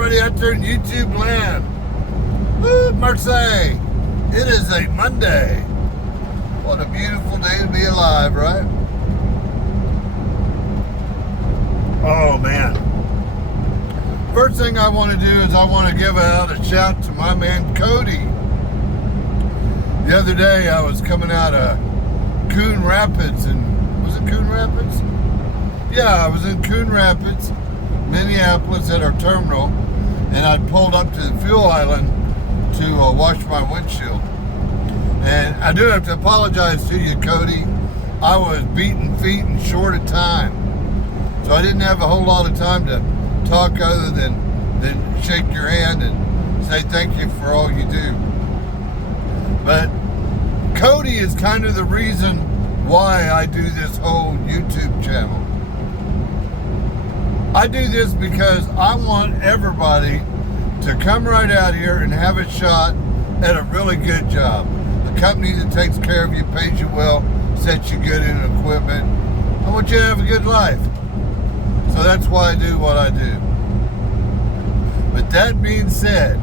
everybody out there in YouTube land. Woo, Marseille. It is a Monday. What a beautiful day to be alive, right? Oh, man. First thing I want to do is I want to give out a shout to my man Cody. The other day I was coming out of Coon Rapids, and was it Coon Rapids? Yeah, I was in Coon Rapids, Minneapolis at our terminal, and I'd pulled up to the fuel island to wash my windshield. And I do have to apologize to you, Cody. I was beating feet and short of time. So I didn't have a whole lot of time to talk other than shake your hand and say thank you for all you do. But Cody is kind of the reason why I do this whole YouTube channel. I do this because I want everybody to come right out here and have a shot at a really good job. A company that takes care of you, pays you well, sets you good in equipment. I want you to have a good life. So that's why I do what I do. But that being said,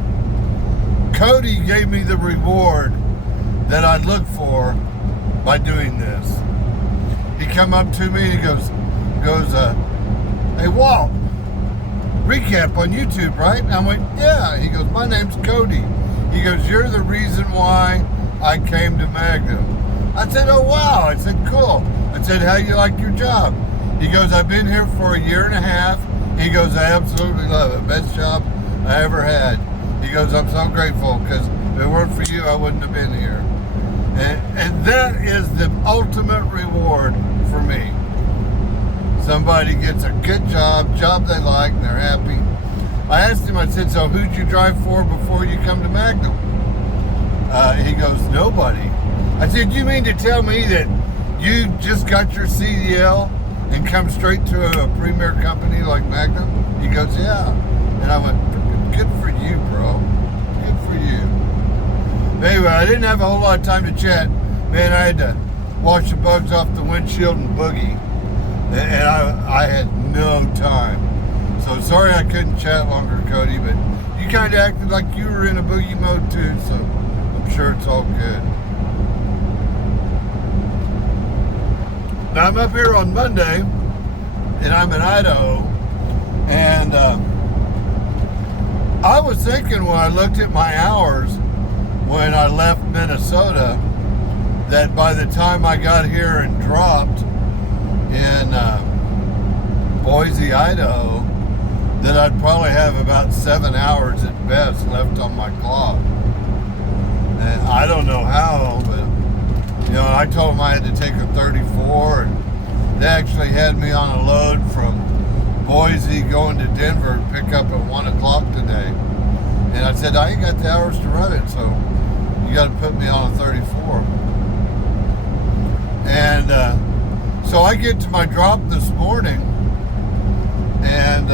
Cody gave me the reward that I look for by doing this. He come up to me and he goes, "Hey, Walt, recap on YouTube, right?" And I went, "Yeah." He goes, "My name's Cody." He goes, "You're the reason why I came to Magnum." I said, "Oh, wow." I said, "Cool." I said, "How you like your job?" He goes, "I've been here for a year and a half." He goes, "I absolutely love it. Best job I ever had." He goes, "I'm so grateful because if it weren't for you, I wouldn't have been here." And that is the ultimate reward for me. Somebody gets a good job they like, and they're happy. I asked him, I said, "So who'd you drive for before you come to Magnum?" He goes, "Nobody." I said, "You mean to tell me that you just got your CDL and come straight to a premier company like Magnum?" He goes, "Yeah." And I went, "Good for you, bro. Good for you." But anyway, I didn't have a whole lot of time to chat. Man, I had to wash the bugs off the windshield and boogie. And I had no time. So sorry I couldn't chat longer, Cody, but you kind of acted like you were in a boogie mode too, so I'm sure it's all good. Now I'm up here on Monday, and I'm in Idaho, and I was thinking when I looked at my hours when I left Minnesota that by the time I got here and dropped in Boise, Idaho, that I'd probably have about 7 hours at best left on my clock. And I don't know how, but you know, I told them I had to take a 34, and they actually had me on a load from Boise going to Denver to pick up at 1 o'clock today. And I said, "I ain't got the hours to run it, so you got to put me on a 34. And so I get to my drop this morning, and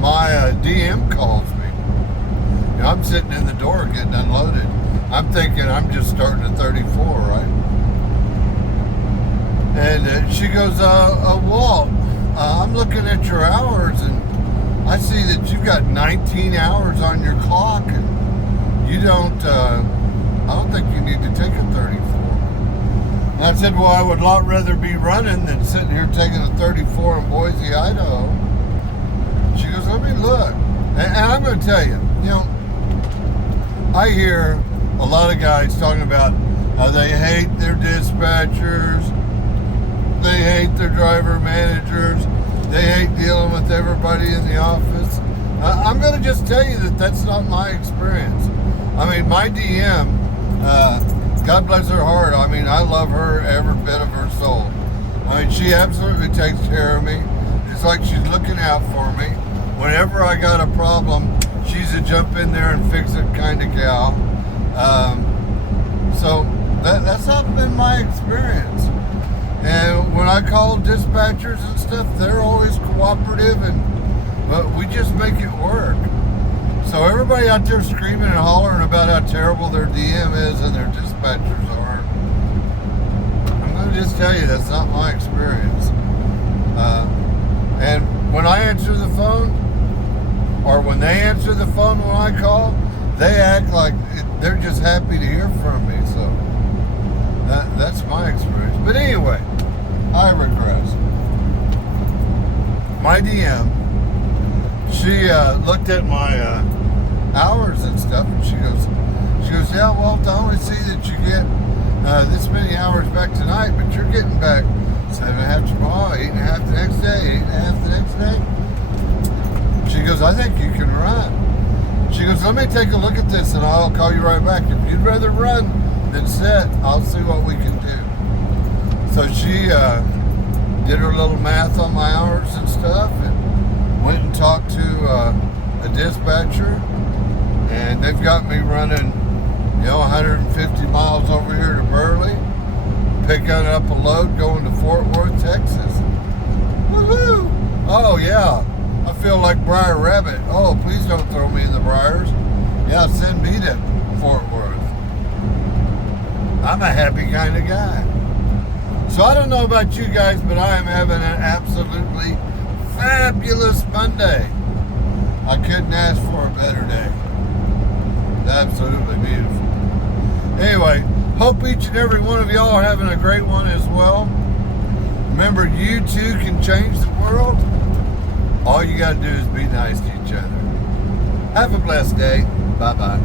my DM calls me. You know, I'm sitting in the door getting unloaded. I'm thinking I'm just starting at 34, right? And she goes, "Walt, I'm looking at your hours, and I see that you've got 19 hours on your clock, and you don't, I don't think you need to take a 34. And I said, "Well, I would a lot rather be running than sitting here taking a 34 in Boise, Idaho." She goes, "Let me look." And I'm going to tell you, you know, I hear a lot of guys talking about how they hate their dispatchers, they hate their driver managers, they hate dealing with everybody in the office. I'm going to just tell you that that's not my experience. I mean, my DM, God bless her heart. I mean, I love her every bit of her soul. I mean, she absolutely takes care of me. It's like she's looking out for me. Whenever I got a problem, she's a jump in there and fix it kind of gal. So that's not been my experience. And when I call dispatchers and stuff, they're always cooperative, but we just make it work. So everybody out there screaming and hollering about how terrible their DM is and their dispatchers are, I'm going to just tell you that's not my experience. And when I answer the phone, or when they answer the phone when I call, they act like they're just happy to hear from me. So that's my experience. But anyway, I regress. My DM, she looked at my hours and stuff, and she goes, yeah, well, I only see that you get this many hours back tonight, but you're getting back 7.5 tomorrow, 8.5 the next day, 8.5 the next day. She goes, I think you can run. She goes, let me take a look at this and I'll call you right back. If you'd rather run than sit, I'll see what we can do. So she did her little math on my hours and stuff and went and talked to a dispatcher, and they've got me running 150 miles over here to Burley, picking up a load going to Fort Worth, Texas. Woohoo! Oh yeah, I feel like Briar Rabbit. Oh, please don't throw me in the briars. Yeah, send me to Fort Worth. I'm a happy kind of guy. So I don't know about you guys, but I am having an absolutely fabulous Monday. I couldn't ask for a better day. It's absolutely beautiful. Anyway, hope each and every one of y'all are having a great one as well. Remember, you too can change the world. All you got to do is be nice to each other. Have a blessed day. Bye-bye.